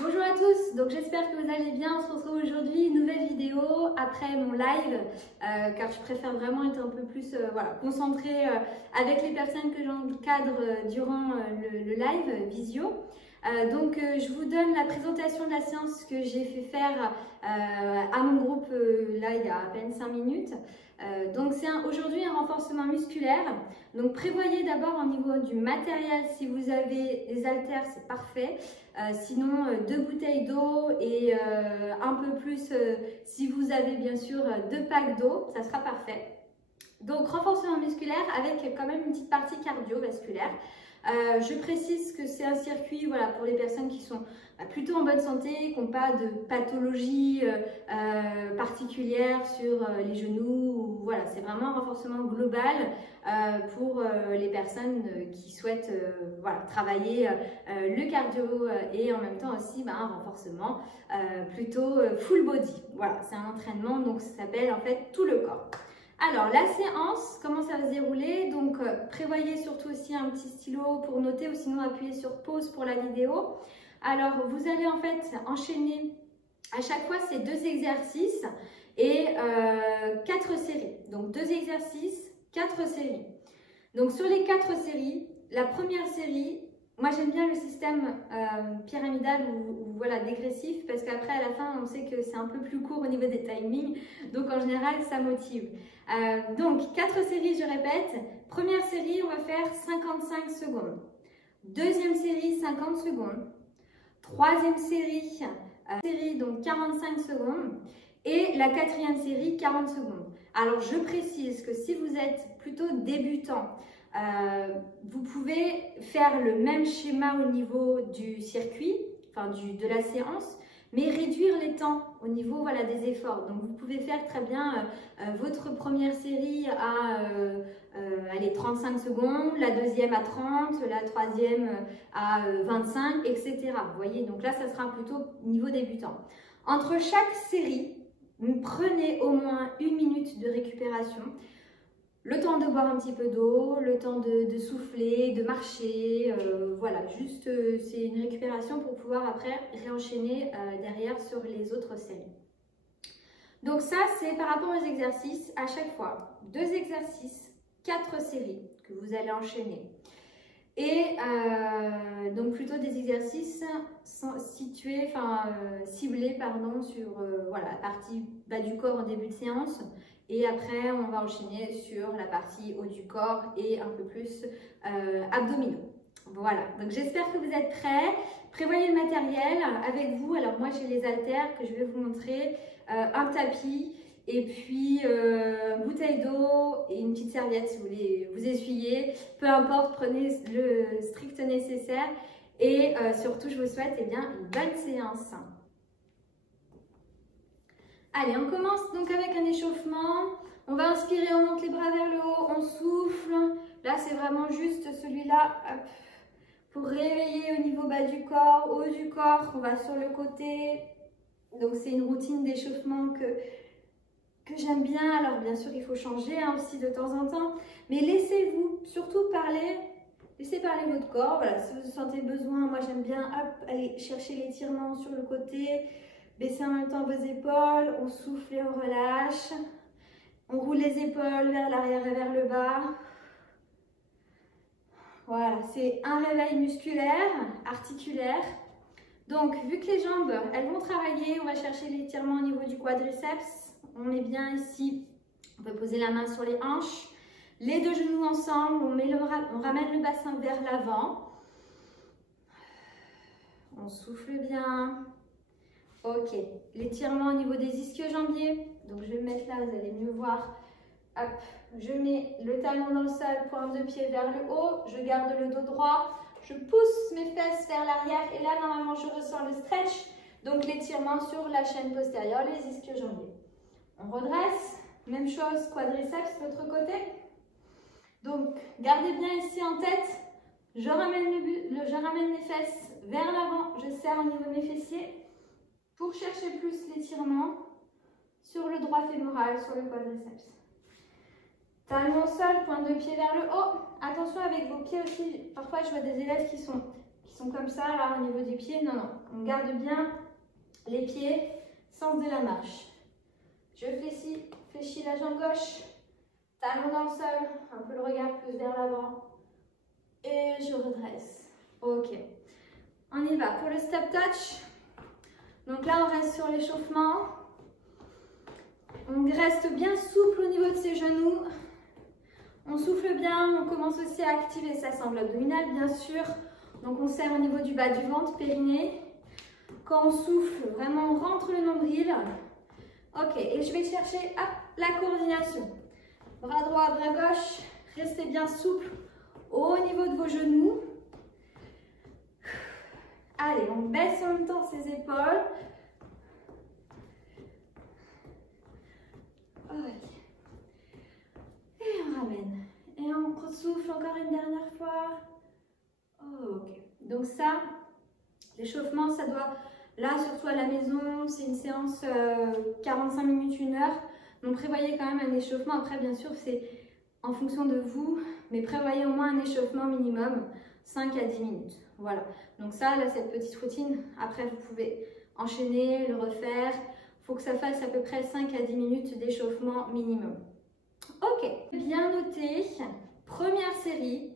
Bonjour à tous, donc j'espère que vous allez bien. On se retrouve aujourd'hui, nouvelle vidéo après mon live, car je préfère vraiment être un peu plus concentrée avec les personnes que j'encadre durant le live visio. Je vous donne la présentation de la séance que j'ai fait faire à mon groupe là il y a à peine 5 minutes. Donc c'est aujourd'hui un renforcement musculaire. Donc prévoyez d'abord au niveau du matériel, si vous avez des haltères c'est parfait. Sinon 2 bouteilles d'eau et un peu plus si vous avez bien sûr 2 packs d'eau, ça sera parfait. Donc renforcement musculaire avec quand même une petite partie cardiovasculaire. Je précise que c'est un circuit pour les personnes qui sont plutôt en bonne santé, qui n'ont pas de pathologie particulière sur les genoux. Voilà, c'est vraiment un renforcement global pour les personnes qui souhaitent travailler le cardio et en même temps aussi un renforcement plutôt full body. Voilà, c'est un entraînement donc ça s'appelle en fait tout le corps. Alors, la séance, comment ça va se dérouler? Donc, prévoyez surtout aussi un petit stylo pour noter ou sinon appuyez sur pause pour la vidéo. Alors, vous allez en fait enchaîner à chaque fois ces 2 exercices et 4 séries. Donc, 2 exercices, 4 séries. Donc, sur les 4 séries, la première série, moi j'aime bien le système pyramidal ou dégressif parce qu'après à la fin on sait que c'est un peu plus court au niveau des timings, donc en général ça motive. Donc 4 séries, je répète. Première série, on va faire 55 secondes. Deuxième série, 50 secondes. Troisième série, donc 45 secondes. Et la 4e série, 40 secondes. Alors je précise que si vous êtes plutôt débutant, vous pouvez faire le même schéma au niveau du circuit, de la séance, mais réduire les temps au niveau des efforts. Donc vous pouvez faire très bien votre première série à 35 secondes, la deuxième à 30, la troisième à 25, etc. Vous voyez, donc là ça sera plutôt niveau débutant. Entre chaque série, prenez au moins 1 minute de récupération. Le temps de boire un petit peu d'eau, le temps de souffler, de marcher, c'est une récupération pour pouvoir après réenchaîner derrière sur les autres séries. Donc ça, c'est par rapport aux exercices, à chaque fois, 2 exercices, 4 séries que vous allez enchaîner. Et donc plutôt des exercices ciblés sur la partie bas du corps en début de séance. Et après, on va enchaîner sur la partie haut du corps et un peu plus abdominaux. Voilà, donc j'espère que vous êtes prêts. Prévoyez le matériel avec vous. Alors moi, j'ai les haltères que je vais vous montrer, un tapis et puis une bouteille d'eau et une petite serviette si vous voulez vous essuyer. Peu importe, prenez le strict nécessaire et surtout, je vous souhaite une bonne séance. Allez, on commence donc avec un échauffement. On va inspirer, on monte les bras vers le haut, on souffle. Là, c'est vraiment juste celui-là pour réveiller au niveau bas du corps, haut du corps. On va sur le côté. Donc, c'est une routine d'échauffement que j'aime bien. Alors, bien sûr, il faut changer aussi de temps en temps. Mais laissez-vous surtout parler. Laissez parler votre corps. Voilà, si vous sentez besoin, moi, j'aime bien aller chercher l'étirement sur le côté. Baissez en même temps vos épaules, on souffle et on relâche. On roule les épaules vers l'arrière et vers le bas. Voilà, c'est un réveil musculaire, articulaire. Donc, vu que les jambes, elles vont travailler, on va chercher l'étirement au niveau du quadriceps. On met bien ici, on peut poser la main sur les hanches. Les 2 genoux ensemble, on ramène le bassin vers l'avant. On souffle bien. Ok, l'étirement au niveau des ischio-jambiers. Donc je vais me mettre là, vous allez mieux voir. Hop, je mets le talon dans le sol, pointe de pied vers le haut. Je garde le dos droit. Je pousse mes fesses vers l'arrière. Et là, normalement, je ressens le stretch. Donc l'étirement sur la chaîne postérieure, les ischio-jambiers. On redresse. Même chose, quadriceps, l'autre côté. Donc, gardez bien ici en tête. Je ramène mes fesses vers l'avant. Je serre au niveau de mes fessiers. Pour chercher plus l'étirement sur le droit fémoral, sur le quadriceps. Talon au sol, pointe de pied vers le haut. Attention avec vos pieds aussi. Parfois, je vois des élèves qui sont qui sont comme ça, là, au niveau des pieds. Non, non, on garde bien les pieds, sens de la marche. Je fléchis la jambe gauche, talon dans le sol, un peu le regard plus vers l'avant. Et je redresse. Ok. On y va pour le step touch. Donc là, on reste sur l'échauffement. On reste bien souple au niveau de ses genoux. On souffle bien, on commence aussi à activer sa sangle abdominale, bien sûr. Donc on serre au niveau du bas du ventre, périnée. Quand on souffle, vraiment on rentre le nombril. Ok, et je vais chercher hop, la coordination. Bras droit, bras gauche. Restez bien souple au niveau de vos genoux. Allez, on baisse en même temps ses épaules. Ok. Et on ramène. Et on souffle encore une dernière fois. Ok. Donc ça, l'échauffement, ça doit... Là, surtout à la maison, c'est une séance 45 minutes, 1 heure. Donc prévoyez quand même un échauffement. Après, bien sûr, c'est en fonction de vous. Mais prévoyez au moins un échauffement minimum 5 à 10 minutes. Voilà. Donc ça, là, cette petite routine. Après, vous pouvez enchaîner, le refaire. Il faut que ça fasse à peu près 5 à 10 minutes d'échauffement minimum. Ok. Bien noté. Première série,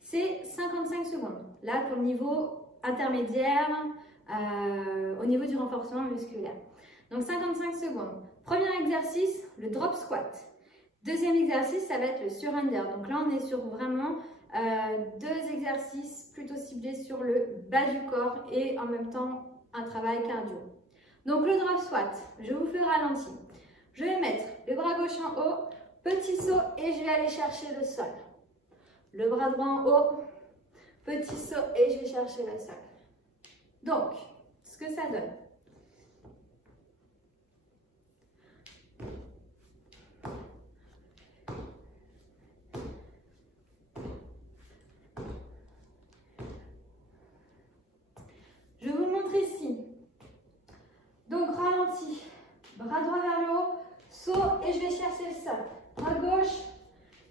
c'est 55 secondes. Là, pour le niveau intermédiaire, au niveau du renforcement musculaire. Donc 55 secondes. Premier exercice, le drop squat. Deuxième exercice, ça va être le surrender. Donc là, on est sur vraiment 2 exercices plutôt ciblés sur le bas du corps et en même temps un travail cardio. Donc le drop squat, je vous fais le ralenti. Je vais mettre le bras gauche en haut, petit saut et je vais aller chercher le sol. Le bras droit en haut, petit saut et je vais chercher le sol. Donc, ce que ça donne. Je vous le montre ici. Donc, ralenti, bras droit vers le haut, saut et je vais chercher le sol. Bras gauche.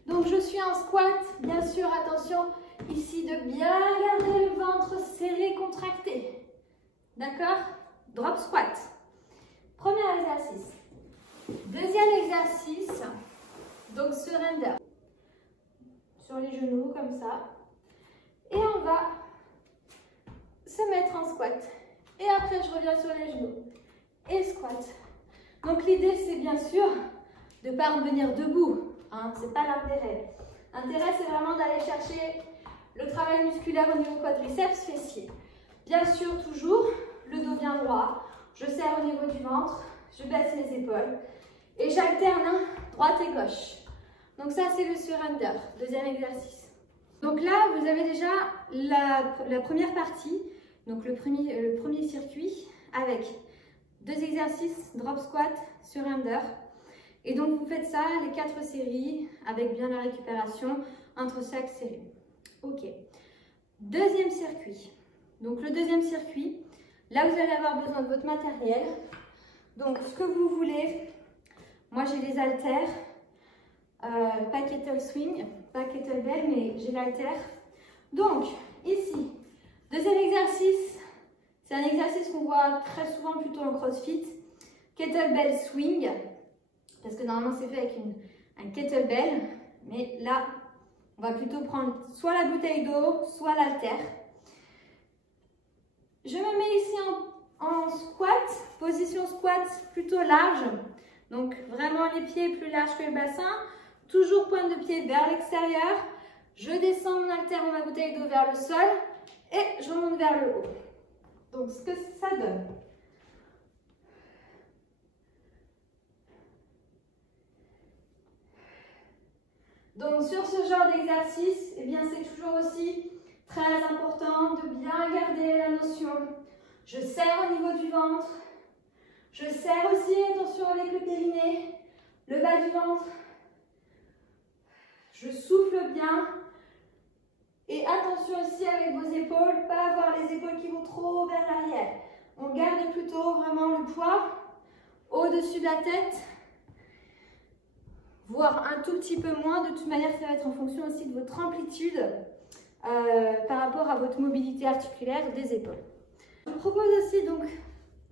Donc, je suis en squat. Bien sûr, attention ici de bien garder le ventre serré, contracté. D'accord? Drop squat. Premier exercice. Deuxième exercice, donc surrender. Sur les genoux, comme ça. Et on va se mettre en squat. Et après, je reviens sur les genoux. Et squat. Donc l'idée, c'est bien sûr de ne pas revenir debout. Hein, ce n'est pas l'intérêt. L'intérêt, c'est vraiment d'aller chercher le travail musculaire au niveau quadriceps, fessiers. Bien sûr, toujours, le dos bien droit. Je serre au niveau du ventre. Je baisse les épaules. Et j'alterne droite et gauche. Donc ça, c'est le surrender, deuxième exercice. Donc là, vous avez déjà la première partie, donc le premier circuit, avec 2 exercices, drop squat, surrender. Et donc, vous faites ça, les 4 séries, avec bien la récupération entre chaque série. Ok. Deuxième circuit. Donc, le deuxième circuit, là, vous allez avoir besoin de votre matériel. Donc, ce que vous voulez, moi, j'ai les haltères, pas kettle swing, pas kettlebell, mais j'ai l'haltère. Donc, ici, deuxième exercice, c'est un exercice qu'on voit très souvent plutôt en crossfit, kettlebell swing, parce que normalement, c'est fait avec un kettlebell, mais là, on va plutôt prendre soit la bouteille d'eau, soit l'haltère. Je me mets ici en squat, position squat plutôt large. Donc vraiment les pieds plus larges que le bassin. Toujours pointe de pied vers l'extérieur. Je descends mon haltère ou ma bouteille d'eau vers le sol et je remonte vers le haut. Donc ce que ça donne. Donc sur ce genre d'exercice, eh bien c'est toujours aussi très important de bien garder la notion. Je serre au niveau du ventre. Je serre aussi, attention avec le périnée, le bas du ventre. Je souffle bien. Et attention aussi avec vos épaules, pas avoir les épaules qui vont trop vers l'arrière. On garde plutôt vraiment le poids au-dessus de la tête, voire un tout petit peu moins. De toute manière, ça va être en fonction aussi de votre amplitude par rapport à votre mobilité articulaire des épaules. Je vous propose aussi donc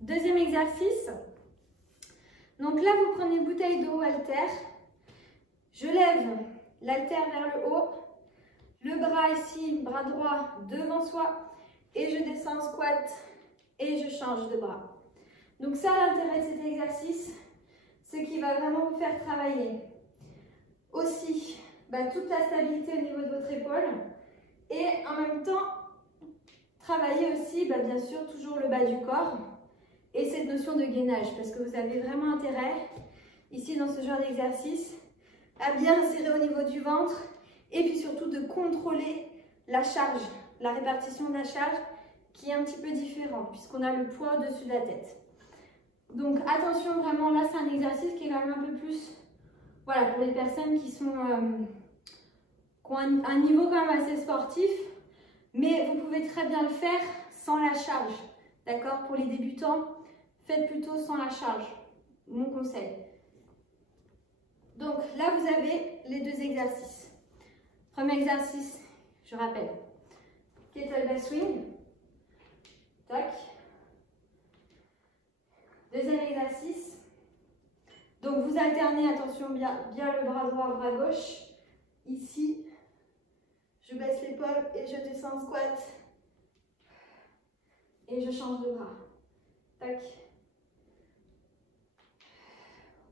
deuxième exercice. Donc là, vous prenez une bouteille d'eau haltère. Je lève l'haltère vers le haut, le bras ici, bras droit devant soi, et je descends en squat et je change de bras. Donc ça, l'intérêt de cet exercice, c'est qu'il va vraiment vous faire travailler aussi toute la stabilité au niveau de votre épaule et en même temps travailler aussi bien sûr toujours le bas du corps et cette notion de gainage parce que vous avez vraiment intérêt ici dans ce genre d'exercice à bien serrer au niveau du ventre et puis surtout de contrôler la charge, la répartition de la charge qui est un petit peu différente puisqu'on a le poids au-dessus de la tête. Donc attention vraiment, là c'est un exercice qui est quand même un peu plus, voilà, pour les personnes qui ont un niveau quand même assez sportif, mais vous pouvez très bien le faire sans la charge, d'accord? Pour les débutants, faites plutôt sans la charge, mon conseil. Donc là vous avez les deux exercices. Premier exercice, je rappelle, kettlebell swing, tac. Deuxième exercice, donc vous alternez, attention bien le bras droit, bras gauche. Ici, je baisse l'épaule et je descends en squat. Et je change de bras. Tac.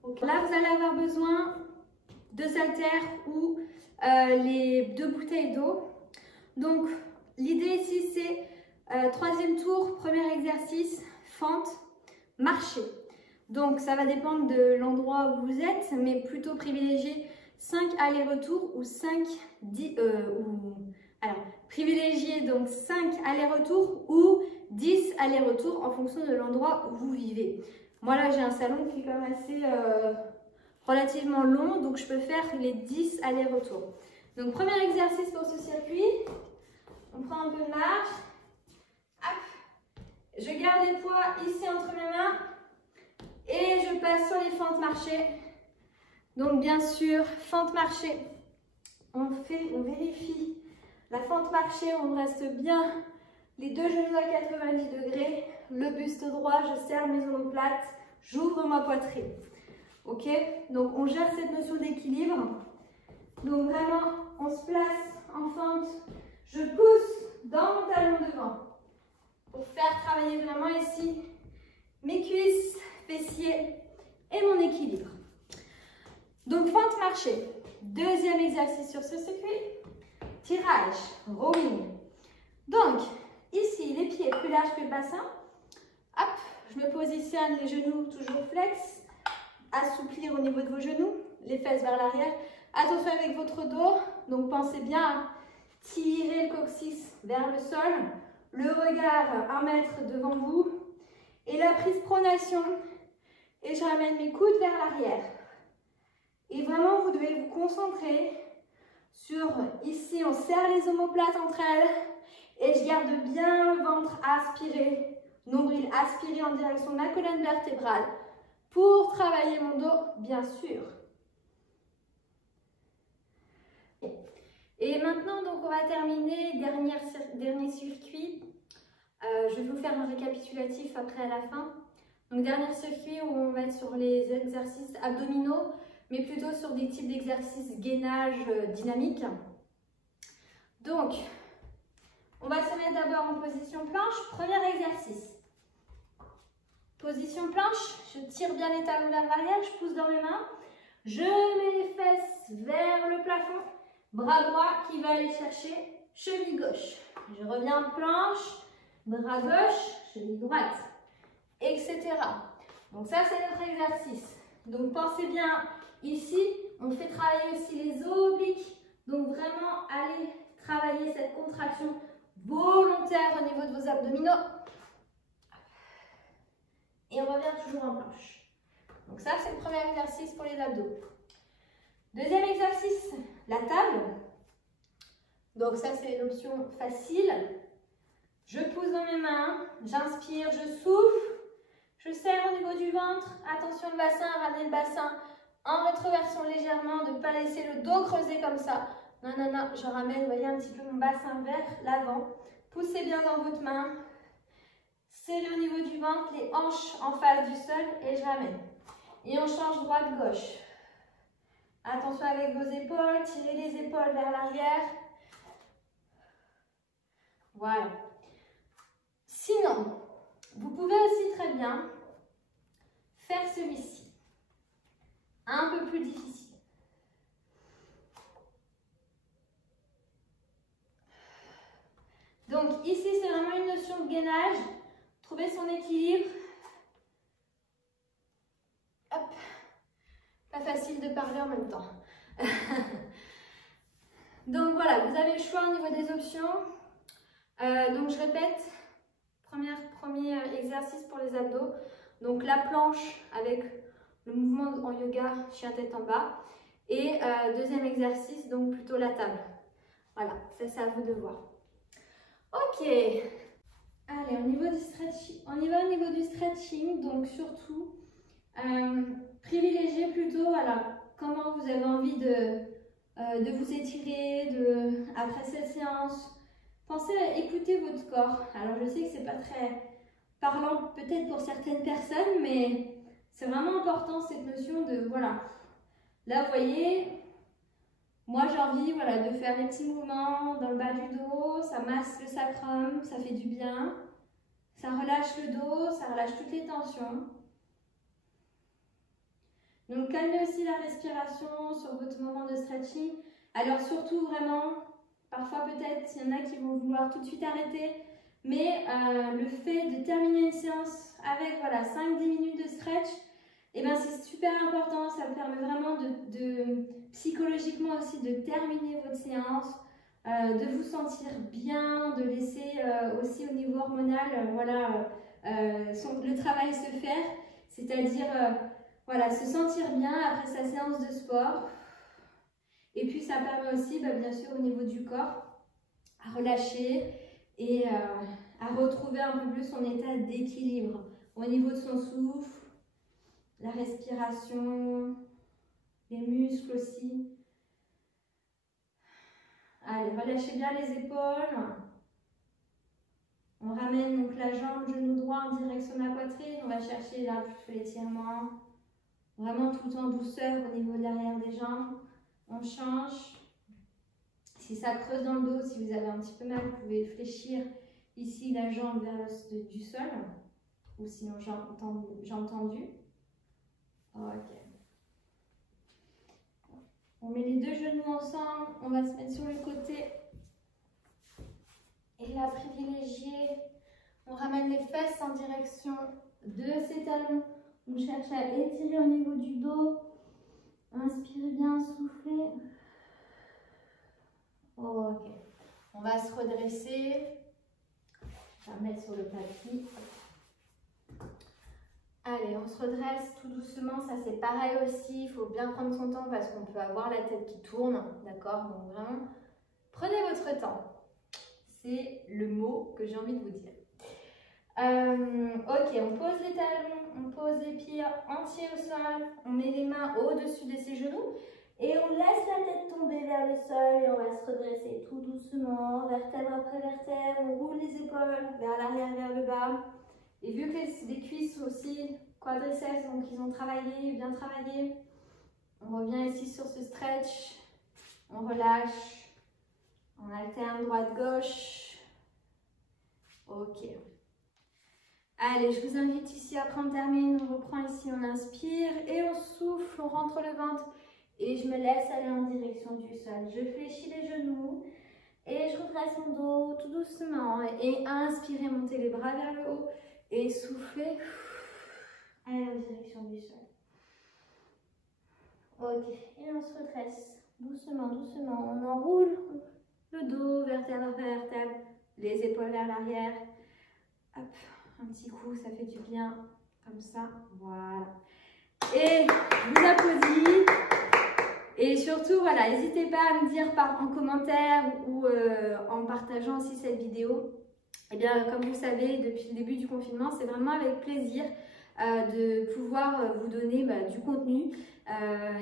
Okay. Là, vous allez avoir besoin de haltères ou les deux bouteilles d'eau. Donc, l'idée ici, c'est troisième tour, premier exercice, fente. Marcher. Donc, ça va dépendre de l'endroit où vous êtes, mais plutôt privilégier 5 allers-retours ou 5... alors, privilégier donc 5 allers-retours ou 10 allers-retours en fonction de l'endroit où vous vivez. Moi, là, j'ai un salon qui est quand même assez relativement long, donc je peux faire les 10 allers-retours. Donc, premier exercice pour ce circuit. On prend un peu de marche. Hop. Je garde les poids ici entre mes mains et je passe sur les fentes marchées. Donc bien sûr, fente marchée, on vérifie la fente marchée, on reste bien les deux genoux à 90 degrés, le buste droit, je serre mes omoplates, j'ouvre ma poitrine. Ok, donc on gère cette notion d'équilibre. Donc vraiment, on se place en fente, je pousse dans mon talon devant. Pour faire travailler vraiment ici mes cuisses, fessiers et mon équilibre. Donc fente marchée, deuxième exercice sur ce circuit, tirage, rowing. Donc ici les pieds plus larges que le bassin, hop, je me positionne les genoux toujours flex, assouplir au niveau de vos genoux, les fesses vers l'arrière. Attention avec votre dos, donc pensez bien à tirer le coccyx vers le sol. Le regard 1 mètre devant vous et la prise pronation et je ramène mes coudes vers l'arrière et vraiment vous devez vous concentrer sur ici on serre les omoplates entre elles et je garde bien le ventre aspiré, nombril aspiré en direction de ma colonne vertébrale pour travailler mon dos bien sûr. Et maintenant, donc, on va terminer, dernier circuit. Je vais vous faire un récapitulatif après à la fin. Donc, dernier circuit où on va être sur les exercices abdominaux, mais plutôt sur des types d'exercices gainage dynamique. Donc, on va se mettre d'abord en position planche. Premier exercice. Position planche, je tire bien les talons vers l'arrière, je pousse dans mes mains. Je mets les fesses vers le plafond. Bras droit qui va aller chercher cheville gauche. Je reviens en planche, bras gauche, cheville droite, etc. Donc ça, c'est notre exercice. Donc pensez bien, ici, on fait travailler aussi les obliques. Donc vraiment, allez travailler cette contraction volontaire au niveau de vos abdominaux. Et on revient toujours en planche. Donc ça, c'est le premier exercice pour les abdos. Deuxième exercice, la table. Donc ça, c'est l'option facile. Je pousse dans mes mains, j'inspire, je souffle, je serre au niveau du ventre. Attention le bassin, ramenez le bassin en rétroversion légèrement, de ne pas laisser le dos creuser comme ça. Non, non, non, je ramène, vous voyez, un petit peu mon bassin vers l'avant. Poussez bien dans votre main. Serrez au niveau du ventre, les hanches en face du sol et je ramène. Et on change droite-gauche. Attention avec vos épaules, tirez les épaules vers l'arrière. Voilà. Sinon, vous pouvez aussi très bien faire celui-ci. Un peu plus difficile. Donc ici, c'est vraiment une notion de gainage. Trouver son équilibre. Hop. Pas facile de parler en même temps. Donc voilà, vous avez le choix au niveau des options. Donc je répète, premier exercice pour les abdos. Donc la planche avec le mouvement en yoga, chien tête en bas. Et deuxième exercice, donc plutôt la table. Voilà, ça c'est à vous de voir. Ok. Allez, au niveau du stretching, on y va au niveau du stretching. Donc surtout, privilégiez plutôt voilà, comment vous avez envie de vous étirer après cette séance. Pensez à écouter votre corps. Alors je sais que c'est pas très parlant peut-être pour certaines personnes, mais c'est vraiment important cette notion de voilà. Là vous voyez, moi j'ai envie voilà, de faire des petits mouvements dans le bas du dos, ça masse le sacrum, ça fait du bien. Ça relâche le dos, ça relâche toutes les tensions. Donc calmez aussi la respiration sur votre moment de stretching. Alors surtout vraiment, parfois peut-être il y en a qui vont vouloir tout de suite arrêter, mais le fait de terminer une séance avec voilà, 5-10 minutes de stretch, eh ben, c'est super important, ça permet vraiment psychologiquement aussi de terminer votre séance, de vous sentir bien, de laisser aussi au niveau hormonal voilà, le travail se faire, c'est-à-dire voilà, se sentir bien après sa séance de sport. Et puis ça permet aussi, bien sûr, au niveau du corps, à relâcher et à retrouver un peu plus son état d'équilibre. Au niveau de son souffle, la respiration, les muscles aussi. Allez, relâchez bien les épaules. On ramène donc la jambe, genou droit en direction de la poitrine. On va chercher là plutôt l'étirement. Vraiment tout en douceur au niveau de l'arrière des jambes. On change. Si ça creuse dans le dos, si vous avez un petit peu mal, vous pouvez fléchir ici la jambe vers du sol. Ou sinon jambe tendue. Ok. On met les deux genoux ensemble. On va se mettre sur le côté. Et là, privilégier. On ramène les fesses en direction de ses talons. On cherche à étirer au niveau du dos. Inspirez bien, soufflez. Ok. On va se redresser. Je vais mettre sur le tapis. Allez, on se redresse tout doucement. Ça, c'est pareil aussi. Il faut bien prendre son temps parce qu'on peut avoir la tête qui tourne. D'accord? Donc, vraiment, prenez votre temps. C'est le mot que j'ai envie de vous dire. Ok, on pose les talons, on pose les pieds entiers au sol, on met les mains au-dessus de ses genoux et on laisse la tête tomber vers le sol et on va se redresser tout doucement, vertèbre après vertèbre, on roule les épaules vers l'arrière, vers le bas. Et vu que les cuisses sont aussi quadriceps, donc ils ont travaillé, bien travaillé, on revient ici sur ce stretch, on relâche, on alterne droite-gauche. Ok. Allez, je vous invite ici, après on termine, on reprend ici, on inspire et on souffle, on rentre le ventre et je me laisse aller en direction du sol. Je fléchis les genoux et je redresse mon dos tout doucement et inspirez, montez les bras vers le haut et soufflez, allez en direction du sol. Ok, et on se redresse doucement, doucement, on enroule le dos, vertèbre après vertèbre, les épaules vers l'arrière, hop. Un petit coup, ça fait du bien, comme ça, voilà. Et je vous applaudis. Et surtout, voilà, n'hésitez pas à me dire en commentaire ou en partageant aussi cette vidéo. Eh bien, comme vous savez, depuis le début du confinement, c'est vraiment avec plaisir de pouvoir vous donner du contenu.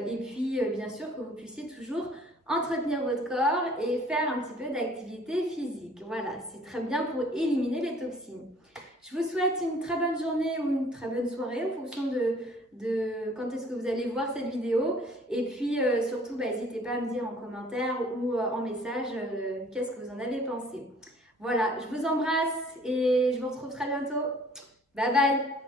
Et puis, bien sûr, que vous puissiez toujours entretenir votre corps et faire un petit peu d'activité physique. Voilà, c'est très bien pour éliminer les toxines. Je vous souhaite une très bonne journée ou une très bonne soirée en fonction de quand est-ce que vous allez voir cette vidéo. Et puis surtout, n'hésitez pas à me dire en commentaire ou en message qu'est-ce que vous en avez pensé. Voilà, je vous embrasse et je vous retrouve très bientôt. Bye bye!